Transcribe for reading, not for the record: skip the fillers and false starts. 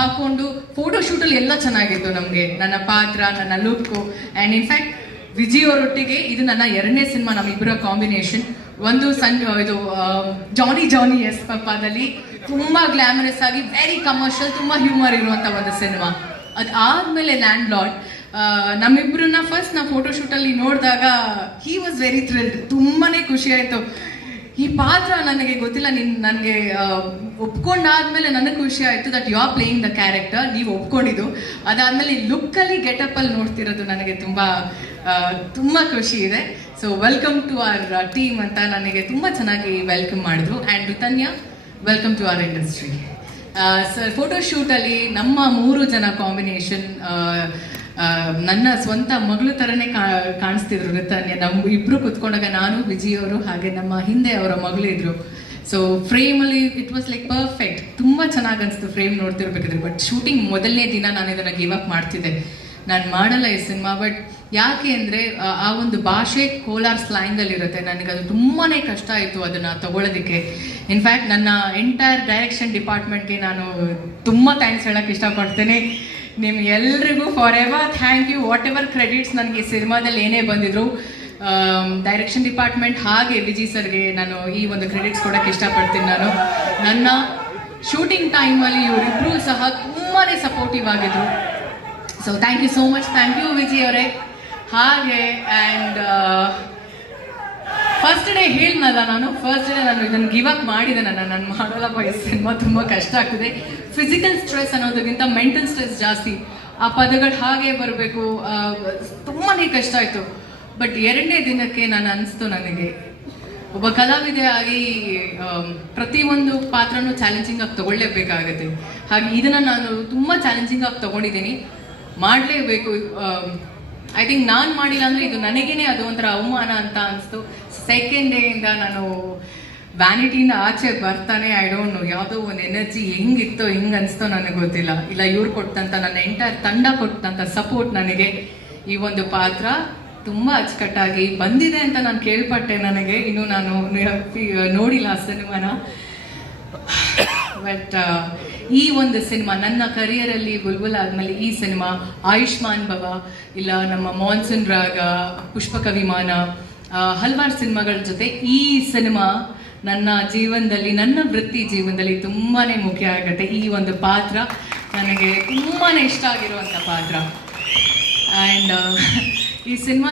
ಹಾಕೊಂಡು ಫೋಟೋ ಶೂಟಲ್ಲಿ ಎಲ್ಲ ಚೆನ್ನಾಗಿತ್ತು ನಮಗೆ, ನನ್ನ ಪಾತ್ರ, ನನ್ನ ಲುಕ್ಕು. ಆ್ಯಂಡ್ ಇನ್ಫ್ಯಾಕ್ಟ್ ವಿಜಯ್ ಅವರೊಟ್ಟಿಗೆ ಇದು ನನ್ನ 2ನೇ ಸಿನಿಮಾ ನಮ್ಮಿಬ್ಬರ ಕಾಂಬಿನೇಷನ್. ಒಂದು ಇದು ಜಾನಿ ಎಸ್ ಪಪ್ಪಾದಲ್ಲಿ ತುಂಬಾ ಗ್ಲಾಮರಸ್ ಆಗಿ ವೆರಿ ಕಮರ್ಷಿಯಲ್, ತುಂಬಾ ಹ್ಯೂಮರ್ ಇರುವಂತ ಒಂದು ಸಿನಿಮಾ. ಅದಾದ್ಮೇಲೆ ಲ್ಯಾಂಡ್ ಲಾರ್ಡ್ ನಮ್ಮಿಬ್ರನ್ನ ಫಸ್ಟ್ ನಾ ಫೋಟೋ ಶೂಟಲ್ಲಿ ನೋಡಿದಾಗ ಹಿ ವಾಸ್ ವೆರಿ ಥ್ರಿಲ್ಡ್. ತುಂಬಾನೇ ಖುಷಿ ಆಯ್ತು. ಈ ಪಾತ್ರ ನನಗೆ ಗೊತ್ತಿಲ್ಲ, ನನಗೆ ಒಪ್ಕೊಂಡಾದ್ಮೇಲೆ ನನಗೆ ಖುಷಿ ಆಯಿತು that you are playing the character. ನೀವು ಒಪ್ಕೊಂಡಿದ್ದು ಅದಾದ್ಮೇಲೆ ಈ ಲುಕ್ಕಲ್ಲಿ ಗೆಟಪ್ಪಲ್ಲಿ ನೋಡ್ತಿರೋದು ನನಗೆ ತುಂಬ ಖುಷಿ ಇದೆ. So welcome to our team ಅಂತ ನನಗೆ ತುಂಬ ಚೆನ್ನಾಗಿ ವೆಲ್ಕಮ್ ಮಾಡಿದ್ರು. And Ritanya, welcome to our industry. Sir photo ಶೂಟಲ್ಲಿ ನಮ್ಮ 3 ಜನ ಕಾಂಬಿನೇಷನ್ ನನ್ನ ಸ್ವಂತ ಮಗಳು ಥರನೇ ಕಾಣಿಸ್ತಿದ್ರು ರಿತನ್ಯ. ನಮ್ಮ ಇಬ್ಬರು ಕುತ್ಕೊಂಡಾಗ ನಾನು, ವಿಜಯ್ ಅವರು, ಹಾಗೆ ನಮ್ಮ ಹಿಂದೆ ಅವರ ಮಗಳಿದ್ರು. ಸೊ ಫ್ರೇಮಲ್ಲಿ ಇಟ್ ವಾಸ್ ಲೈಕ್ ಪರ್ಫೆಕ್ಟ್. ತುಂಬ ಚೆನ್ನಾಗಿ ಅನಿಸ್ತು ಫ್ರೇಮ್ ನೋಡ್ತಿರ್ಬೇಕಾದ್ರೆ. ಬಟ್ ಶೂಟಿಂಗ್ ಮೊದಲನೇ ದಿನ ನಾನು ಇದನ್ನು ಗಿವ್ ಅಪ್ ಮಾಡ್ತಿದ್ದೆ, ನಾನು ಮಾಡಲ್ಲ ಈ ಸಿನಿಮಾ. ಬಟ್ ಯಾಕೆ ಅಂದರೆ ಆ ಒಂದು ಭಾಷೆ ಕೋಲಾರ ಸ್ಲ್ಯಾಂಗಲ್ಲಿ ಇರುತ್ತೆ. ನನಗದು ತುಂಬಾ ಕಷ್ಟ ಆಯಿತು ಅದನ್ನು ತಗೊಳ್ಳೋದಕ್ಕೆ. ಇನ್ಫ್ಯಾಕ್ಟ್ ನನ್ನ ಎಂಟೈರ್ ಡೈರೆಕ್ಷನ್ ಡಿಪಾರ್ಟ್ಮೆಂಟ್ಗೆ ನಾನು ತುಂಬ ಥ್ಯಾಂಕ್ಸ್ ಹೇಳೋಕ್ಕೆ ಇಷ್ಟಪಡ್ತೇನೆ. ನಿಮ್ಗೆ ಎಲ್ರಿಗೂ forever thank you. Whatever credits ನನಗೆ ಸಿನಿಮಾದಲ್ಲಿ ಏನೇ ಬಂದಿದ್ರು, ಡೈರೆಕ್ಷನ್ ಡಿಪಾರ್ಟ್ಮೆಂಟ್ ಹಾಗೆ ವಿಜಯ್ ಸರ್ಗೆ ನಾನು ಈ ಒಂದು ಕ್ರೆಡಿಟ್ಸ್ ಕೊಡೋಕ್ಕೆ ಇಷ್ಟಪಡ್ತೀನಿ. ನನ್ನ ಶೂಟಿಂಗ್ ಟೈಮಲ್ಲಿ ಇವರಿಬ್ಬರೂ ಸಹ ತುಂಬಾ ಸಪೋರ್ಟಿವ್ ಆಗಿದ್ರು. So thank you so much. Thank you Vijay ಅವರೇ. ಹಾಗೆ ಆ್ಯಂಡ್ ಫಸ್ಟ್ ಡೇ ಹೇಳಿದ್ನಲ್ಲ ನಾನು, ಫಸ್ಟ್ ಡೇ ನಾನು ಇದನ್ನು ಗಿವ್ ಅಪ್ ಮಾಡಿದೆ. ನಾನು ಮಾಡಲ್ಲಪ್ಪ ಈ ಸಿನಿಮಾ ತುಂಬ ಕಷ್ಟ ಆಗ್ತಿದೆ. ಫಿಸಿಕಲ್ ಸ್ಟ್ರೆಸ್ ಅನ್ನೋದಕ್ಕಿಂತ ಮೆಂಟಲ್ ಸ್ಟ್ರೆಸ್ ಜಾಸ್ತಿ. ಆ ಪದಗಳು ಹಾಗೆ ಬರಬೇಕು, ತುಂಬಾ ಕಷ್ಟ ಆಯಿತು. ಬಟ್ 2ನೇ ದಿನಕ್ಕೆ ನಾನು ಅನಿಸ್ತು, ನನಗೆ ಒಬ್ಬ ಕಲಾವಿದೆ ಆಗಿ ಪ್ರತಿಯೊಂದು ಪಾತ್ರನೂ ಚಾಲೆಂಜಿಂಗ್ ಆಗಿ ತಗೊಳ್ಳೇಬೇಕಾಗತ್ತೆ. ಹಾಗೆ ಇದನ್ನು ನಾನು ತುಂಬ ಚಾಲೆಂಜಿಂಗ್ ಆಗಿ ತಗೊಂಡಿದ್ದೀನಿ, ಮಾಡಲೇಬೇಕು. ಐ ಥಿಂಕ್ ನಾನು ಮಾಡಿಲ್ಲ ಅಂದರೆ ಇದು ನನಗೇನೆ ಅದು ಒಂಥರ ಅವಮಾನ ಅಂತ ಅನಿಸ್ತು. ಸೆಕೆಂಡ್ ಡೇಯಿಂದ ನಾನು ವ್ಯಾನಿಟಿಯಿಂದ ಆಚೆ ಬರ್ತಾನೆ, ಐ ಡೋಂಟ್ ನೋ, ಯಾವುದೋ ಒಂದು ಎನರ್ಜಿ ಹೆಂಗಿತ್ತೋ ಹೆಂಗೆ ಅನಿಸ್ತೋ ನನಗೆ ಗೊತ್ತಿಲ್ಲ. ಇಲ್ಲ ಇವ್ರು ಕೊಟ್ಟಂತ ನನ್ನ ಎಂಟೈರ್ ತಂಡ ಕೊಟ್ಟಂತ ಸಪೋರ್ಟ್ ನನಗೆ ಈ ಒಂದು ಪಾತ್ರ ತುಂಬ ಅಚ್ಚುಕಟ್ಟಾಗಿ ಬಂದಿದೆ ಅಂತ ನಾನು ಕೇಳ್ಪಟ್ಟೆ. ನನಗೆ ಇನ್ನೂ ನಾನು ನೋಡಿಲ್ಲ ಆ ಸಿನಿಮಾನ. ಬಟ್ ಈ ಒಂದು ಸಿನಿಮಾ ನನ್ನ ಕರಿಯರಲ್ಲಿ ಬುಲ್ಬುಲ್ ಆದಮೇಲೆ ಈ ಸಿನಿಮಾ, ಆಯುಷ್ಮಾನ್ ಭವ, ಇಲ್ಲ ನಮ್ಮ ಮಾನ್ಸೂನ್ ರಾಗ, ಪುಷ್ಪಕ ವಿಮಾನ, ಹಲವಾರು ಸಿನಿಮಾಗಳ ಜೊತೆ ಈ ಸಿನಿಮಾ ನನ್ನ ಜೀವನದಲ್ಲಿ, ನನ್ನ ವೃತ್ತಿ ಜೀವನದಲ್ಲಿ ತುಂಬಾ ಮುಖ್ಯ ಆಗುತ್ತೆ. ಈ ಒಂದು ಪಾತ್ರ ನನಗೆ ತುಂಬಾ ಇಷ್ಟ ಆಗಿರುವಂಥ ಪಾತ್ರ. ಆ್ಯಂಡ್ ಈ ಸಿನಿಮಾ